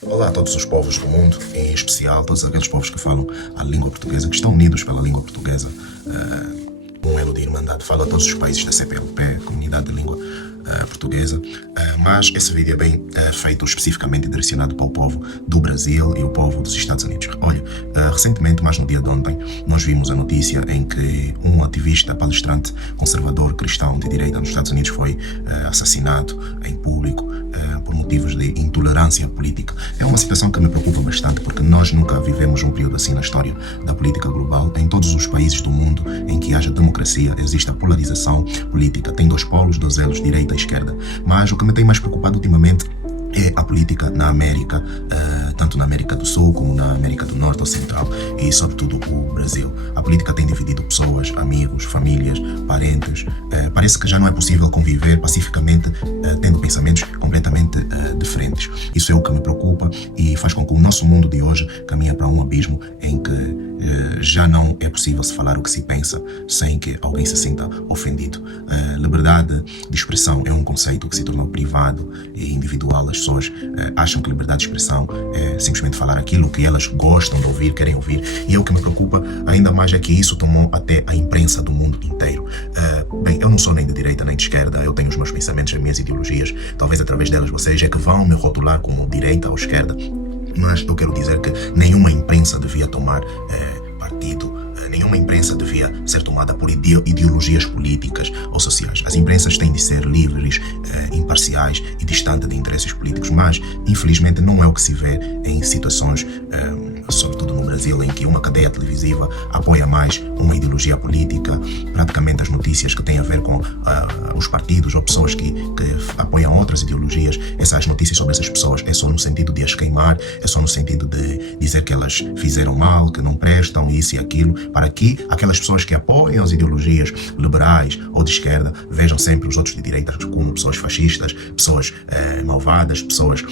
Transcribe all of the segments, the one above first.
Olá a todos os povos do mundo, em especial todos aqueles povos que falam a língua portuguesa, que estão unidos pela língua portuguesa, um elo de irmandade. Falo a todos os países da CPLP, Comunidade de Língua Portuguesa, mas esse vídeo é bem feito especificamente e direcionado para o povo do Brasil e o povo dos Estados Unidos. Olha, recentemente, mais no dia de ontem, nós vimos a notícia em que um ativista palestrante conservador cristão de direita nos Estados Unidos foi assassinado em público por motivos de intolerância política. É uma situação que me preocupa bastante, porque nós nunca vivemos um período assim na história da política global. Em todos os países do mundo em que haja democracia, existe a polarização política. Tem dois polos, dois elos, direita e esquerda. Mas o que me tem mais preocupado ultimamente é a política na América, tanto na América do Sul como na América do Norte ou Central e sobretudo o Brasil. A política tem dividido pessoas, amigos, famílias, parentes. Parece que já não é possível conviver pacificamente tendo pensamentos completamente diferentes. Isso é o que me preocupa e faz com que o nosso mundo de hoje caminhe para um abismo em que já não é possível se falar o que se pensa sem que alguém se sinta ofendido. Liberdade de expressão é um conceito que se tornou privado e individual. As pessoas acham que liberdade de expressão é simplesmente falar aquilo que elas gostam de ouvir, querem ouvir, e o que me preocupa ainda mais é que isso tomou até a imprensa do mundo inteiro. Bem, eu não sou nem de direita nem de esquerda, eu tenho os meus pensamentos, as minhas ideologias, talvez através delas vocês é que vão me rotular como direita ou esquerda, mas eu quero dizer que nenhuma imprensa devia tomar partido. Nenhuma imprensa devia ser tomada por ideologias políticas ou sociais. As imprensas têm de ser livres, imparciais e distantes de interesses políticos, mas infelizmente não é o que se vê em situações, sobretudo no Brasil, em que uma cadeia televisiva apoia mais uma ideologia política. Praticamente as notícias que têm a ver com os partidos ou pessoas que apoiam outras ideologias, essas notícias sobre essas pessoas é só no sentido de as queimar, é só no sentido de dizer que elas fizeram mal, que não prestam, isso e aquilo, para que aquelas pessoas que apoiam as ideologias liberais ou de esquerda vejam sempre os outros de direita como pessoas fascistas, pessoas malvadas, pessoas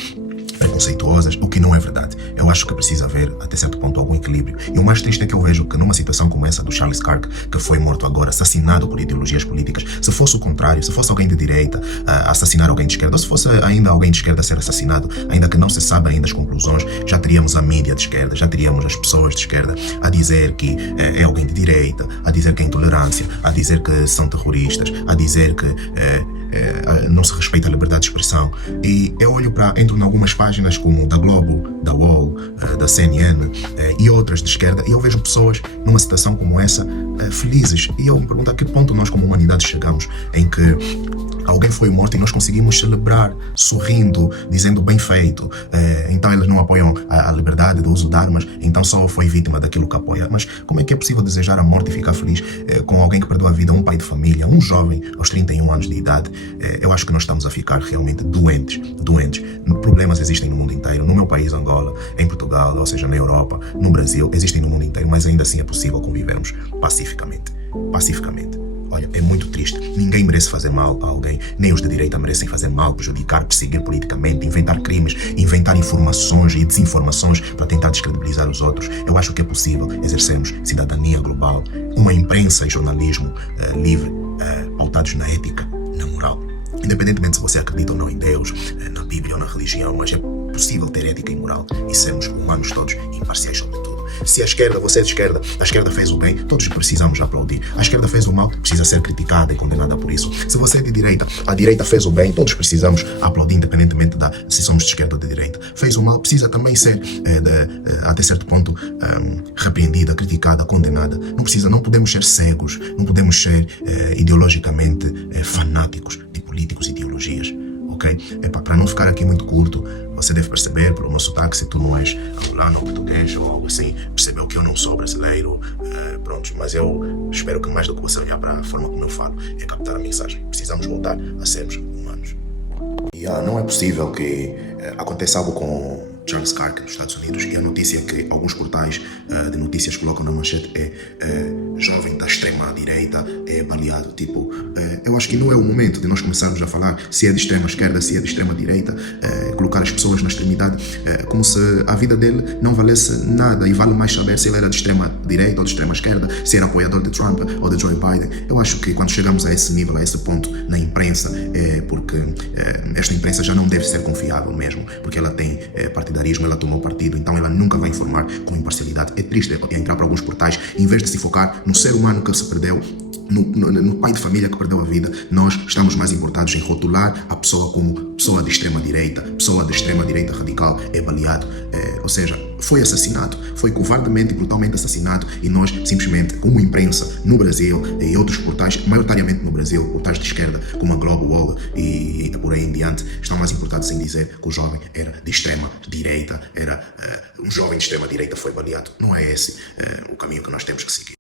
preconceituosas, o que não é verdade. Eu acho que precisa haver, até certo ponto, algum equilíbrio. E o mais triste é que eu vejo que numa situação como essa do Charles Kirk, que foi morto agora, assassinado por ideologias políticas, se fosse o contrário, se fosse alguém de direita assassinar alguém de esquerda, ou se fosse ainda alguém de esquerda a ser assassinado, ainda que não se sabe ainda as conclusões, já teríamos a mídia de esquerda, já teríamos as pessoas de esquerda a dizer que é alguém de direita, a dizer que é intolerância, a dizer que são terroristas, a dizer que não se respeita a liberdade de expressão. E eu entro em algumas páginas como da Globo, da UOL, da CNN e outras de esquerda, e eu vejo pessoas numa situação como essa felizes, e eu me pergunto a que ponto nós como humanidade chegamos em que alguém foi morto e nós conseguimos celebrar sorrindo, dizendo bem feito. Então eles não apoiam a liberdade do uso de armas, então só foi vítima daquilo que apoia. Mas como é que é possível desejar a morte e ficar feliz com alguém que perdeu a vida, um pai de família, um jovem aos 31 anos de idade? Eu acho que nós estamos a ficar realmente doentes. Problemas existem no mundo inteiro, no meu país, Angola, em Portugal, ou seja, na Europa, no Brasil, existem no mundo inteiro, mas ainda assim é possível convivermos pacificamente. Olha, é muito triste. Ninguém merece fazer mal a alguém. Nem os de direita merecem fazer mal, prejudicar, perseguir politicamente, inventar crimes, inventar informações e desinformações para tentar descredibilizar os outros. Eu acho que é possível exercermos cidadania global, uma imprensa e jornalismo livre, pautados na ética, na moral. Independentemente se você acredita ou não em Deus, na Bíblia ou na religião, mas é possível ter ética e moral e sermos humanos todos imparciais sobre tudo. Se a esquerda, você é de esquerda, a esquerda fez o bem, todos precisamos aplaudir. A esquerda fez o mal, precisa ser criticada e condenada por isso. Se você é de direita, a direita fez o bem, todos precisamos aplaudir, independentemente se somos de esquerda ou de direita. Fez o mal, precisa também ser, até certo ponto, repreendida, criticada, condenada. Não podemos ser cegos, não podemos ser ideologicamente fanáticos de políticos e ideologias. Okay? Para não ficar aqui muito curto, você deve perceber pelo meu sotaque, se tu não és angolano ou português ou algo assim, percebeu que eu não sou brasileiro, pronto, mas eu espero que mais do que você olhar para a forma como eu falo, é captar a mensagem. Precisamos voltar a sermos humanos. E não é possível que aconteça algo com Charles Kirk nos Estados Unidos, e a notícia que alguns portais de notícias colocam na manchete é jovem da extrema direita é baleado. Eu acho que não é o momento de nós começarmos a falar se é de extrema esquerda, se é de extrema direita, colocar as pessoas na extremidade como se a vida dele não valesse nada e vale mais saber se ele era de extrema direita ou de extrema esquerda, se era apoiador de Trump ou de Joe Biden. Eu acho que quando chegamos a esse nível, a esse ponto na imprensa, porque esta imprensa já não deve ser confiável mesmo, porque ela tem partidarismo, ela tomou partido, então ela nunca vai informar com imparcialidade. É triste entrar para alguns portais, em vez de se focar no ser humano que se perdeu, no pai de família que perdeu a vida, nós estamos mais importados em rotular a pessoa como pessoa de extrema-direita, pessoa de extrema-direita radical, é baleado, ou seja, foi assassinado, foi covardemente e brutalmente assassinado, e nós simplesmente, como imprensa no Brasil e outros portais, maioritariamente no Brasil, portais de esquerda como a Globo, UOL e por aí em diante, estão mais importados em dizer que o jovem era de extrema-direita, um jovem de extrema-direita foi baleado. Não é esse o caminho que nós temos que seguir.